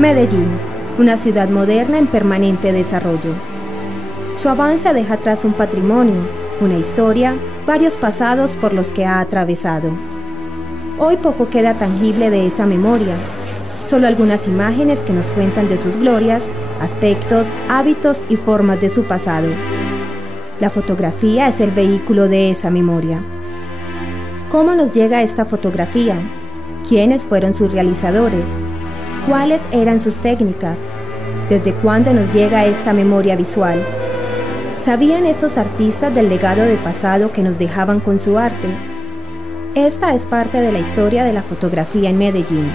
Medellín, una ciudad moderna en permanente desarrollo. Su avance deja atrás un patrimonio, una historia, varios pasados por los que ha atravesado. Hoy poco queda tangible de esa memoria, solo algunas imágenes que nos cuentan de sus glorias, aspectos, hábitos y formas de su pasado. La fotografía es el vehículo de esa memoria. ¿Cómo nos llega esta fotografía? ¿Quiénes fueron sus realizadores? ¿Cuáles eran sus técnicas? ¿Desde cuándo nos llega esta memoria visual? ¿Sabían estos artistas del legado del pasado que nos dejaban con su arte? Esta es parte de la historia de la fotografía en Medellín,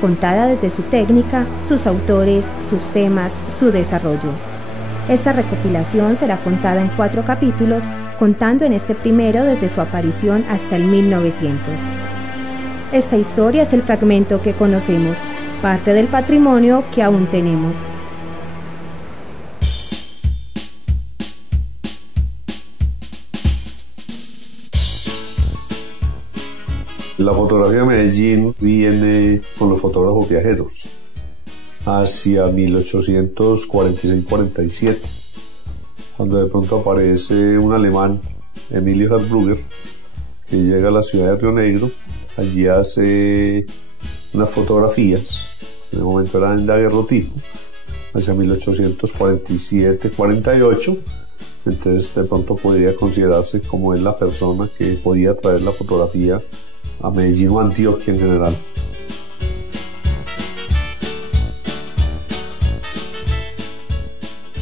contada desde su técnica, sus autores, sus temas, su desarrollo. Esta recopilación será contada en 4 capítulos, contando en este primero desde su aparición hasta el 1900. Esta historia es el fragmento que conocemos, parte del patrimonio que aún tenemos. La fotografía de Medellín viene con los fotógrafos viajeros hacia 1846-47, cuando de pronto aparece un alemán, Emilio Harzbrugger, que llega a la ciudad de Río Negro. Allí hace unas fotografías, en el momento eran en daguerrotipo, hacia 1847-48, entonces de pronto podría considerarse como es la persona que podía traer la fotografía a Medellín o Antioquia en general.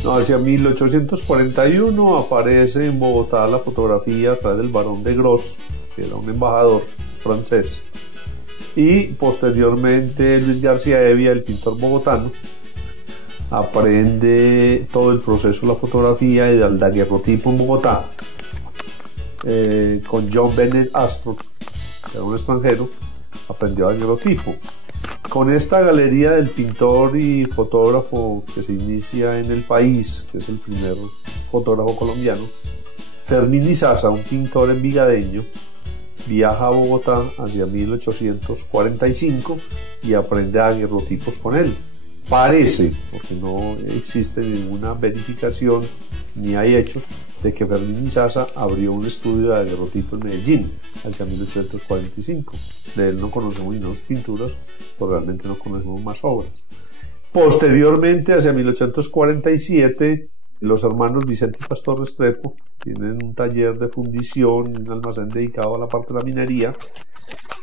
Hacia 1841 aparece en Bogotá la fotografía a través del barón de Gros, que era un embajador francés, y posteriormente Luis García Hevia, el pintor bogotano, aprende todo el proceso de la fotografía y del daguerrotipo en Bogotá, con John Bennett Astor, que era un extranjero, aprendió daguerrotipo. Con esta galería del pintor y fotógrafo que se inicia en el país, que es el primer fotógrafo colombiano, Fermín Izaza, un pintor envigadeño, viaja a Bogotá hacia 1845 y aprende daguerrotipos con él. Parece, porque no existe ninguna verificación ni hay hechos, de que Fermín Izaza abrió un estudio de daguerrotipo en Medellín hacia 1845. De él no conocemos ni unas pinturas, pero realmente no conocemos más obras. Posteriormente, hacia 1847, los hermanos Vicente y Pastor Restrepo tienen un taller de fundición, un almacén dedicado a la parte de la minería.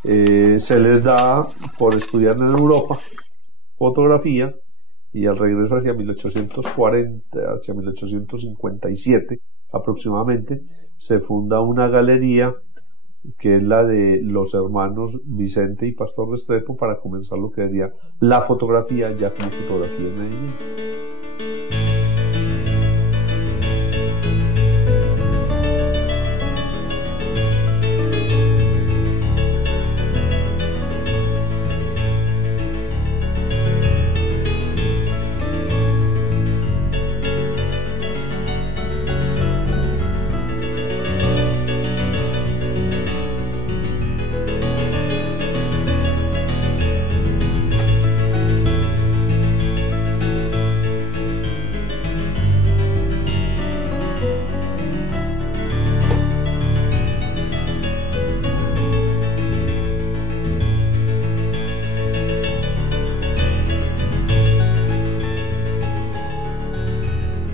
Se les da por estudiar en Europa fotografía, y al regreso hacia 1840, hacia 1857 aproximadamente, se funda una galería que es la de los hermanos Vicente y Pastor Restrepo, para comenzar lo que sería la fotografía ya como fotografía en Medellín.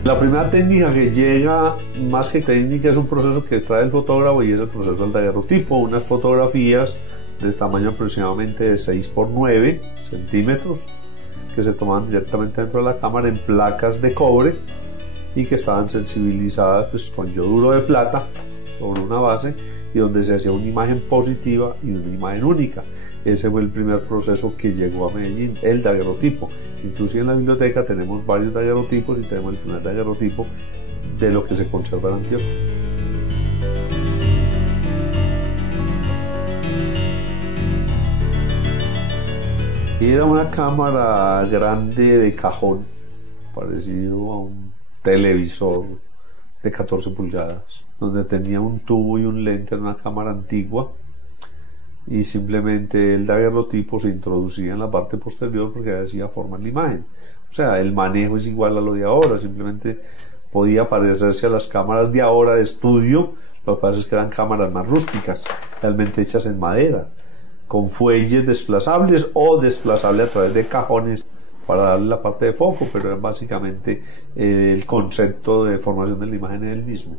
La primera técnica que llega, más que técnica, es un proceso que trae el fotógrafo, y es el proceso del daguerrotipo. Unas fotografías de tamaño aproximadamente de 6 por 9 centímetros que se tomaban directamente dentro de la cámara en placas de cobre y que estaban sensibilizadas pues, con yoduro de plata sobre una base, y donde se hacía una imagen positiva y una imagen única. Ese fue el primer proceso que llegó a Medellín, el daguerrotipo. Inclusive en la biblioteca tenemos varios daguerrotipos, y tenemos el primer daguerrotipo de lo que se conserva en Antioquia. Era una cámara grande de cajón, parecido a un televisor de 14 pulgadas, donde tenía un tubo y un lente. Era una cámara antigua, y simplemente el daguerrotipo se introducía en la parte posterior porque hacía forma en la imagen. O sea, el manejo es igual a lo de ahora, simplemente podía parecerse a las cámaras de ahora de estudio. Lo que pasa es que eran cámaras más rústicas, realmente hechas en madera, con fuelles desplazables o desplazables a través de cajones para darle la parte de foco, pero era básicamente el concepto de formación de la imagen es el mismo.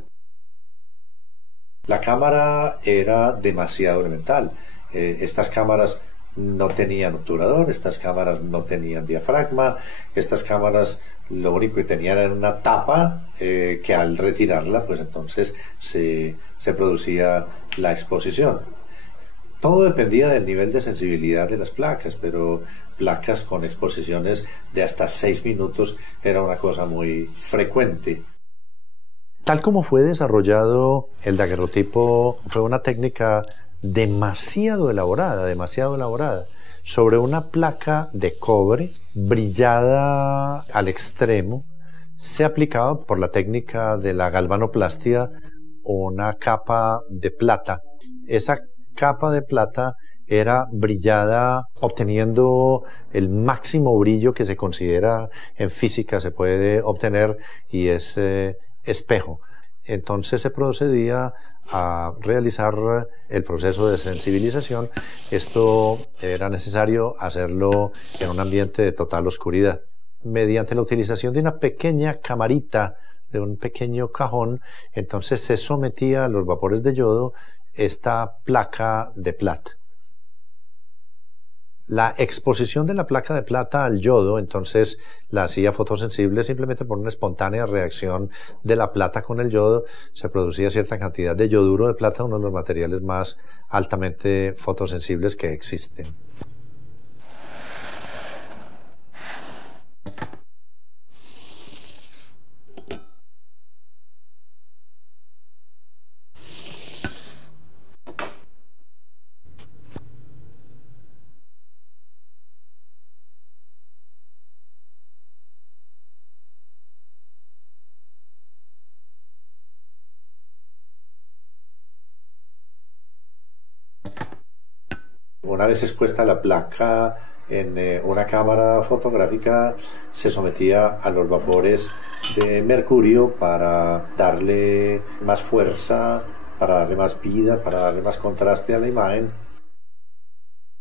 La cámara era demasiado elemental. Estas cámaras no tenían obturador, estas cámaras no tenían diafragma, estas cámaras lo único que tenían era una tapa que al retirarla pues entonces se producía la exposición. Todo dependía del nivel de sensibilidad de las placas, pero placas con exposiciones de hasta 6 minutos era una cosa muy frecuente. Tal como fue desarrollado el daguerrotipo, fue una técnica demasiado elaborada, sobre una placa de cobre brillada al extremo. Se aplicaba por la técnica de la galvanoplastia una capa de plata. Esa capa de plata era brillada obteniendo el máximo brillo que se considera en física se puede obtener, y es espejo. Entonces se procedía a realizar el proceso de sensibilización. Esto era necesario hacerlo en un ambiente de total oscuridad. Mediante la utilización de una pequeña camarita, de un pequeño cajón, entonces se sometía a los vapores de yodo esta placa de plata. La exposición de la placa de plata al yodo entonces la hacía fotosensible simplemente por una espontánea reacción de la plata con el yodo. Se producía cierta cantidad de yoduro de plata, uno de los materiales más altamente fotosensibles que existen. Una vez expuesta la placa en una cámara fotográfica, se sometía a los vapores de mercurio para darle más fuerza, para darle más vida, para darle más contraste a la imagen.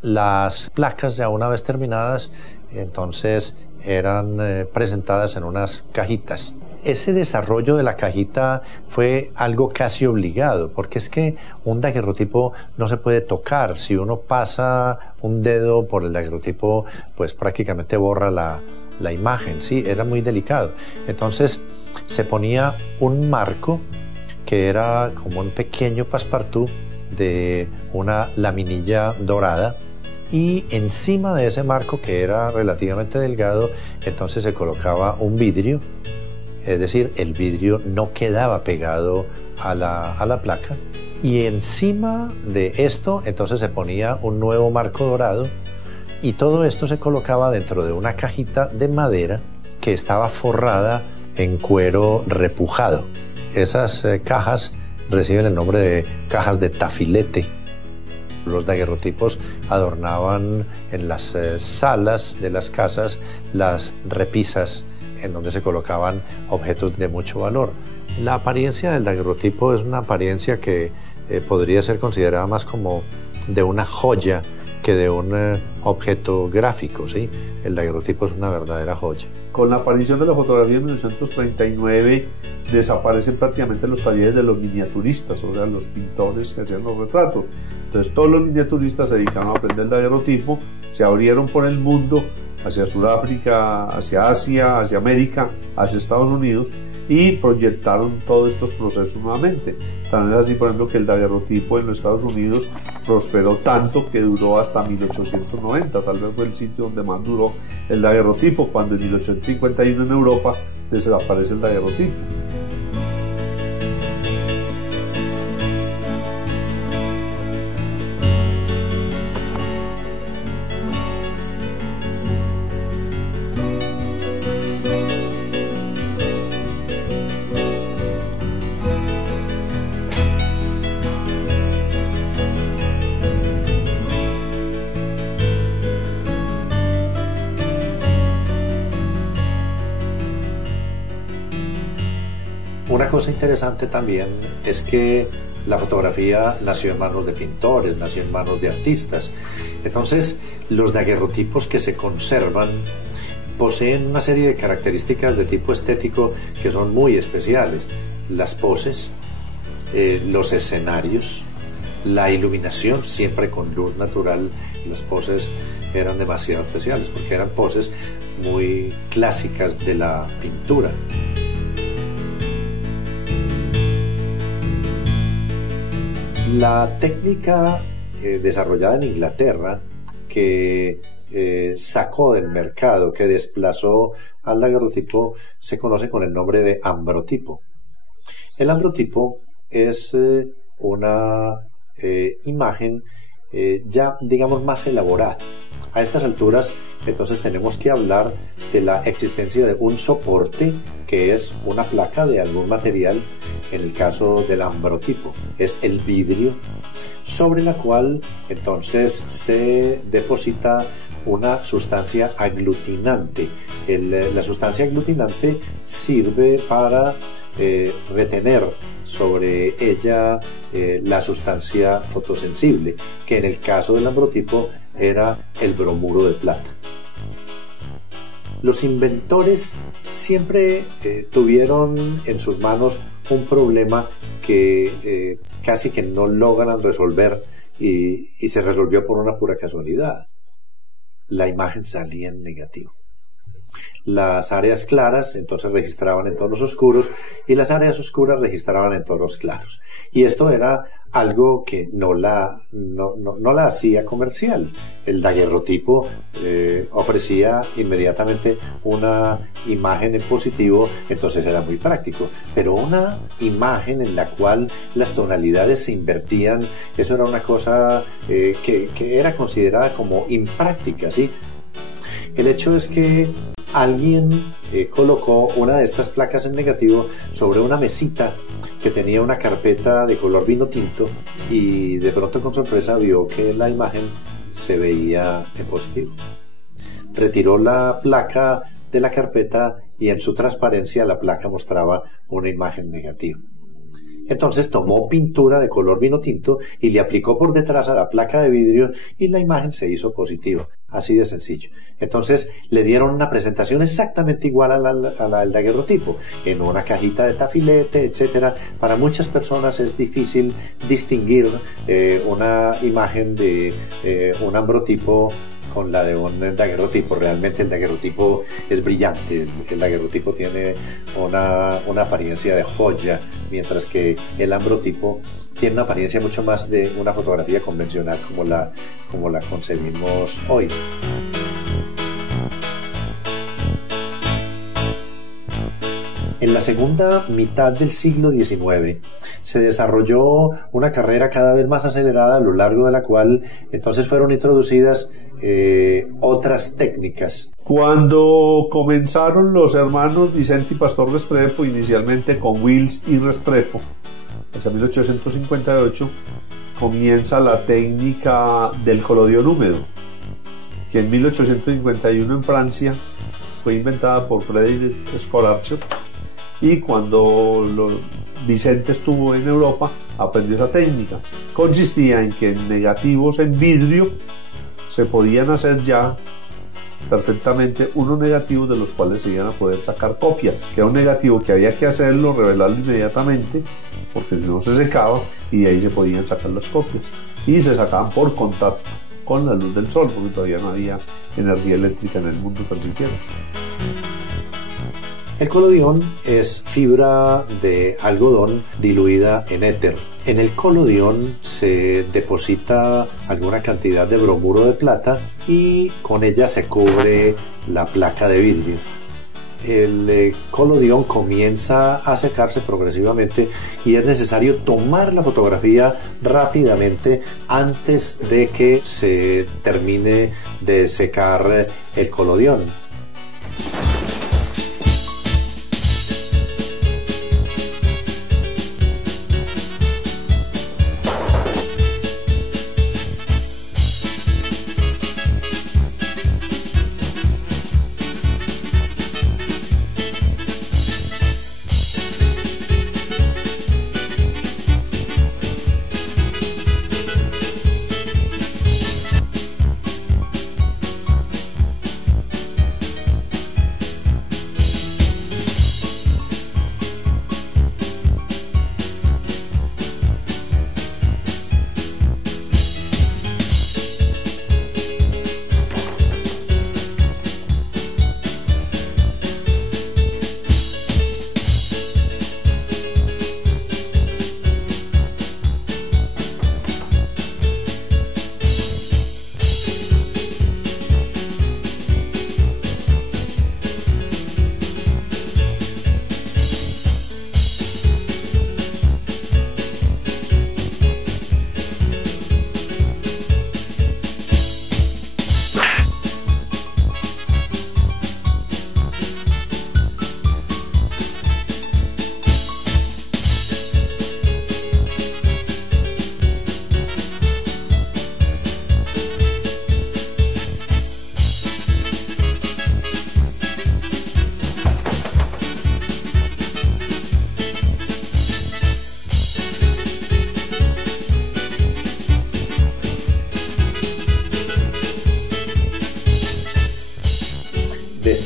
Las placas, ya una vez terminadas, entonces eran presentadas en unas cajitas. Ese desarrollo de la cajita fue algo casi obligado, porque es que un daguerrotipo no se puede tocar. Si uno pasa un dedo por el daguerrotipo, pues prácticamente borra la imagen, ¿sí? Era muy delicado. Entonces se ponía un marco que era como un pequeño passepartout de una laminilla dorada, y encima de ese marco, que era relativamente delgado, entonces se colocaba un vidrio. Es decir, el vidrio no quedaba pegado a la placa, y encima de esto entonces se ponía un nuevo marco dorado, y todo esto se colocaba dentro de una cajita de madera que estaba forrada en cuero repujado. Esas cajas reciben el nombre de cajas de tafilete. Los daguerrotipos adornaban en las salas de las casas las repisas en donde se colocaban objetos de mucho valor. La apariencia del daguerrotipo es una apariencia que podría ser considerada más como de una joya que de un objeto gráfico, ¿sí? El daguerrotipo es una verdadera joya. Con la aparición de la fotografía en 1939 desaparecen prácticamente los talleres de los miniaturistas, o sea, los pintores que hacían los retratos. Entonces todos los miniaturistas se dedicaron a aprender el daguerrotipo, se abrieron por el mundo, hacia Sudáfrica, hacia Asia, hacia América, hacia Estados Unidos, y proyectaron todos estos procesos nuevamente. Tan es así, por ejemplo, que el daguerrotipo en los Estados Unidos prosperó tanto que duró hasta 1890, tal vez fue el sitio donde más duró el daguerrotipo, cuando en 1851 en Europa desaparece el daguerrotipo. Una cosa interesante también es que la fotografía nació en manos de pintores, nació en manos de artistas. Entonces, los daguerrotipos que se conservan poseen una serie de características de tipo estético que son muy especiales. Las poses, los escenarios, la iluminación, siempre con luz natural. Las poses eran demasiado especiales porque eran poses muy clásicas de la pintura. La técnica desarrollada en Inglaterra que sacó del mercado, que desplazó al daguerrotipo, se conoce con el nombre de ambrotipo. El ambrotipo es una imagen ya, digamos, más elaborada. A estas alturas, entonces, tenemos que hablar de la existencia de un soporte que es una placa de algún material. En el caso del ambrotipo es el vidrio, sobre la cual entonces se deposita una sustancia aglutinante. La sustancia aglutinante sirve para retener sobre ella la sustancia fotosensible, que en el caso del ambrotipo era el bromuro de plata. Los inventores siempre tuvieron en sus manos un problema que casi que no logran resolver y se resolvió por una pura casualidad. La imagen salía en negativo. Las áreas claras entonces registraban en tonos oscuros y las áreas oscuras registraban en tonos claros. Y esto era algo que no la hacía comercial. El daguerrotipo ofrecía inmediatamente una imagen en positivo, entonces era muy práctico. Pero una imagen en la cual las tonalidades se invertían, eso era una cosa que era considerada como impráctica, ¿sí? El hecho es que alguien colocó una de estas placas en negativo sobre una mesita que tenía una carpeta de color vino tinto y de pronto con sorpresa vio que la imagen se veía en positivo. Retiró la placa de la carpeta y en su transparencia la placa mostraba una imagen negativa. Entonces tomó pintura de color vino tinto y le aplicó por detrás a la placa de vidrio y la imagen se hizo positiva. Así de sencillo. Entonces le dieron una presentación exactamente igual a la del daguerrotipo, en una cajita de tafilete, etc. Para muchas personas es difícil distinguir una imagen de un ambrotipo con la de un daguerrotipo. Realmente el daguerrotipo es brillante, el daguerrotipo tiene una apariencia de joya, mientras que el ambrotipo tiene una apariencia mucho más de una fotografía convencional como la concebimos hoy. En la segunda mitad del siglo XIX se desarrolló una carrera cada vez más acelerada, a lo largo de la cual entonces fueron introducidas otras técnicas. Cuando comenzaron los hermanos Vicente y Pastor Restrepo, inicialmente con Wills y Restrepo, hacia 1858, comienza la técnica del colodión húmedo, que en 1851 en Francia fue inventada por Frédéric Scholarcher, y cuando Vicente estuvo en Europa aprendió esa técnica. Consistía en que en negativos en vidrio se podían hacer ya perfectamente unos negativos de los cuales se iban a poder sacar copias, que era un negativo que había que hacerlo, revelarlo inmediatamente, porque si no se secaba, y de ahí se podían sacar las copias, y se sacaban por contacto con la luz del sol, porque todavía no había energía eléctrica en el mundo tan siquiera. El colodión es fibra de algodón diluida en éter. En el colodión se deposita alguna cantidad de bromuro de plata y con ella se cubre la placa de vidrio. El colodión comienza a secarse progresivamente y es necesario tomar la fotografía rápidamente antes de que se termine de secar el colodión.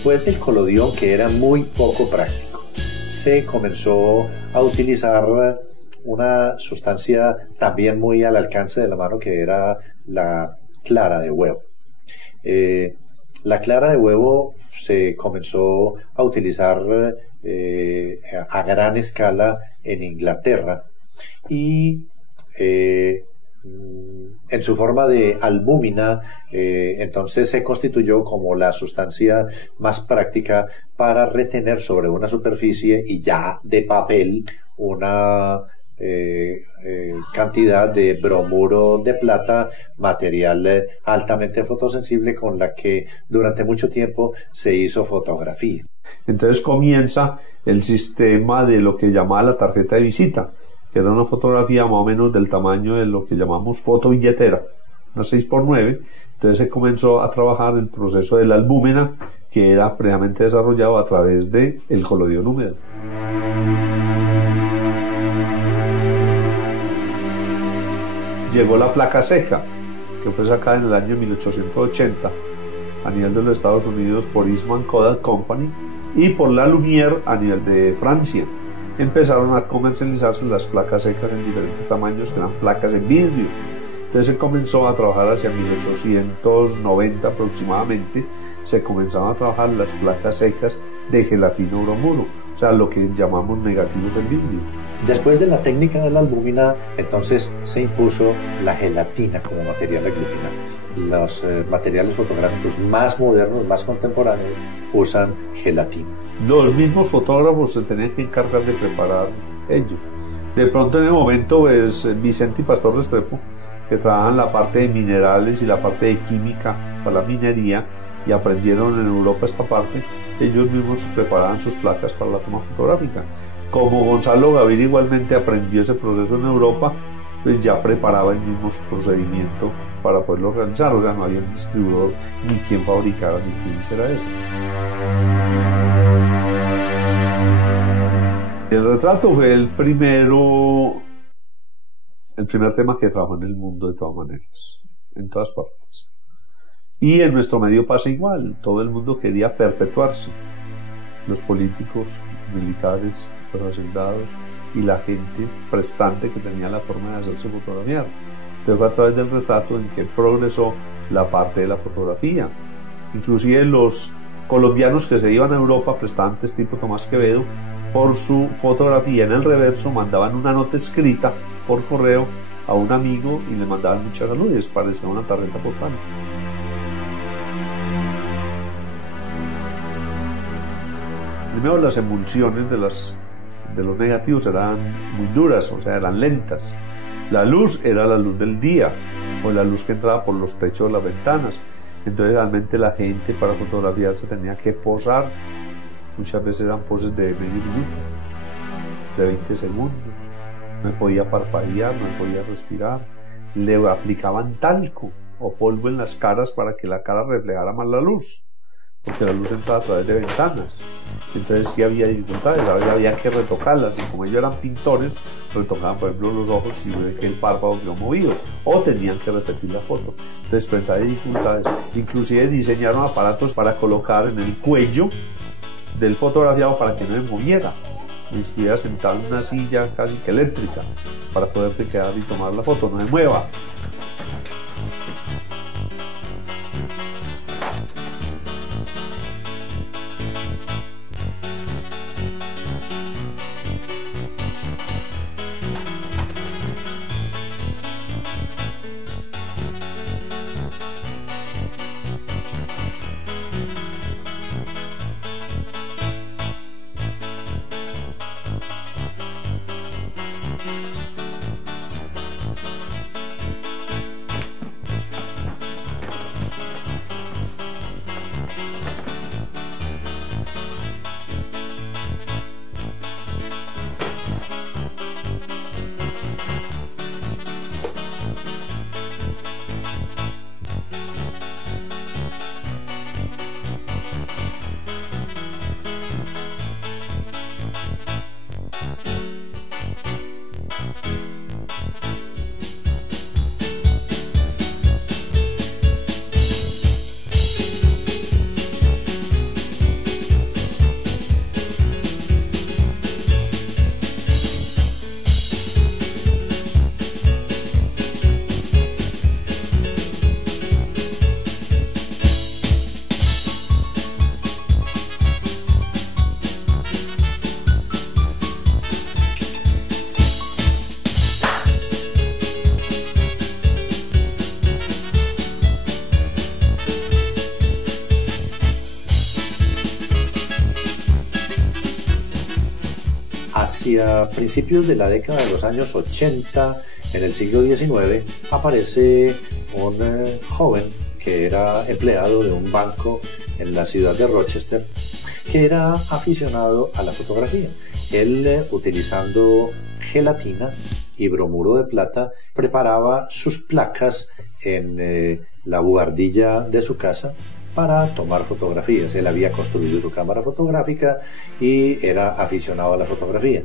después del colodión, que era muy poco práctico, se comenzó a utilizar una sustancia también muy al alcance de la mano, que era la clara de huevo. La clara de huevo se comenzó a utilizar a gran escala en Inglaterra y en su forma de albúmina, entonces se constituyó como la sustancia más práctica para retener sobre una superficie y ya de papel una cantidad de bromuro de plata, material altamente fotosensible con la que durante mucho tiempo se hizo fotografía. Entonces comienza el sistema de lo que llamaba la tarjeta de visita, que era una fotografía más o menos del tamaño de lo que llamamos fotobilletera, una 6x9. Entonces se comenzó a trabajar el proceso de la albúmina, que era previamente desarrollado a través del colodión húmedo. Llegó la placa seca, que fue sacada en el año 1880 a nivel de los Estados Unidos por Eastman Kodak Company y por la Lumière a nivel de Francia. Empezaron a comercializarse las placas secas en diferentes tamaños, que eran placas en vidrio. Entonces se comenzó a trabajar hacia 1890 aproximadamente, se comenzaron a trabajar las placas secas de gelatina bromuro, o sea, lo que llamamos negativos en vidrio. Después de la técnica de la albúmina, entonces se impuso la gelatina como material aglutinante. Los materiales fotográficos más modernos, más contemporáneos, usan gelatina. Los mismos fotógrafos se tenían que encargar de preparar ellos. De pronto en el momento, pues, Vicente y Pastor Restrepo, que trabajan la parte de minerales y la parte de química para la minería y aprendieron en Europa esta parte, ellos mismos preparaban sus placas para la toma fotográfica. Como Gonzalo Gaviria igualmente aprendió ese proceso en Europa, pues ya preparaba el mismo procedimiento para poderlo realizar. O sea, no había un distribuidor ni quien fabricara ni quién hiciera eso. El retrato fue el primer tema que trabajó en el mundo, de todas maneras, en todas partes. Y en nuestro medio pasa igual, todo el mundo quería perpetuarse, los políticos, militares, los hacendados y la gente prestante que tenía la forma de hacerse fotografiar. Entonces fue a través del retrato en que progresó la parte de la fotografía. Inclusive los colombianos que se iban a Europa, prestantes tipo Tomás Quevedo, por su fotografía en el reverso mandaban una nota escrita por correo a un amigo y le mandaban muchas saludes, parecía una tarjeta postal. Primero, las emulsiones de los negativos eran muy duras, o sea, eran lentas. La luz era la luz del día o la luz que entraba por los techos de las ventanas. Entonces realmente la gente para fotografiarse tenía que posar. Muchas veces eran poses de medio minuto, de 20 segundos. No podía parpadear, no podía respirar. Le aplicaban talco o polvo en las caras para que la cara reflejara más la luz, porque la luz entraba a través de ventanas. Entonces sí había dificultades, había que retocarlas, y como ellos eran pintores, retocaban por ejemplo los ojos y ven que el párpado quedó movido, o tenían que repetir la foto. Entonces frente a dificultades, inclusive diseñaron aparatos para colocar en el cuello del fotografiado para que no se moviera, y estuviera sentado en una silla casi que eléctrica para poderte quedar y tomar la foto, no se mueva. Hacia principios de la década de los años 80, en el siglo XIX, aparece un joven que era empleado de un banco en la ciudad de Rochester, que era aficionado a la fotografía. Él, utilizando gelatina y bromuro de plata, preparaba sus placas en la buhardilla de su casa para tomar fotografías. Él había construido su cámara fotográfica y era aficionado a la fotografía.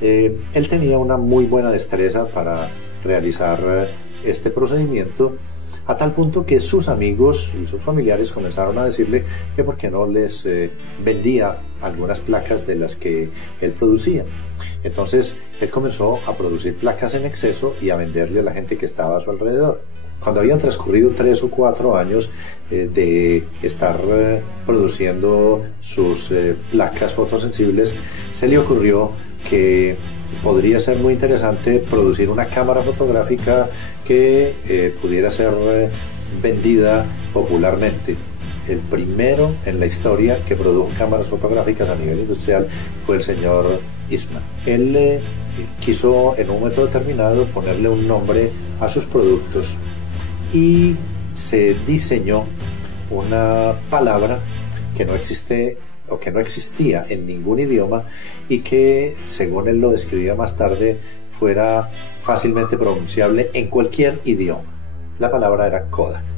Él tenía una muy buena destreza para realizar este procedimiento, a tal punto que sus amigos y sus familiares comenzaron a decirle que por qué no les vendía algunas placas de las que él producía. Entonces él comenzó a producir placas en exceso y a venderle a la gente que estaba a su alrededor. Cuando habían transcurrido 3 o 4 años de estar produciendo sus placas fotosensibles, se le ocurrió que podría ser muy interesante producir una cámara fotográfica que pudiera ser vendida popularmente. El primero en la historia que produjo cámaras fotográficas a nivel industrial fue el señor Eastman. Él quiso en un momento determinado ponerle un nombre a sus productos y se diseñó una palabra que no existe o que no existía en ningún idioma y que, según él lo describía más tarde, fuera fácilmente pronunciable en cualquier idioma. La palabra era Kodak.